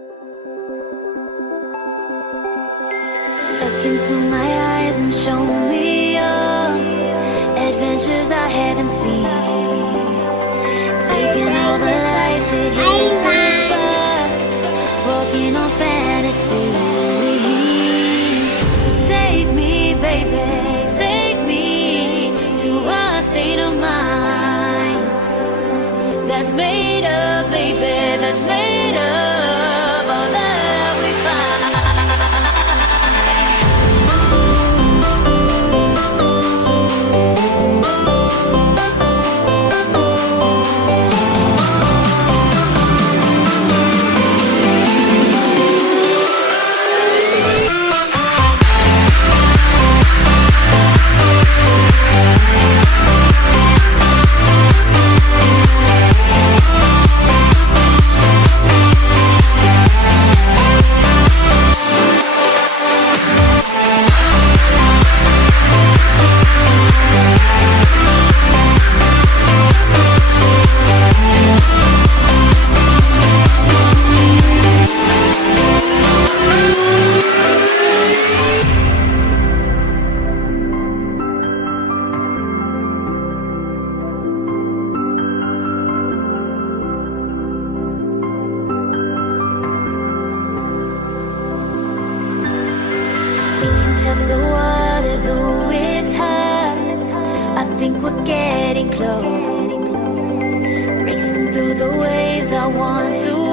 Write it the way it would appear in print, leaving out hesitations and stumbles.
Look into my eyes and show me your adventures I haven't seen. Taking all the life it has to spark, walking on fantasy. So take me, baby, take me to a state of mind that's made up, baby, that's made up all that we find. Test the waters, oh, it's hard. I think we're getting close. Racing through the waves, I want to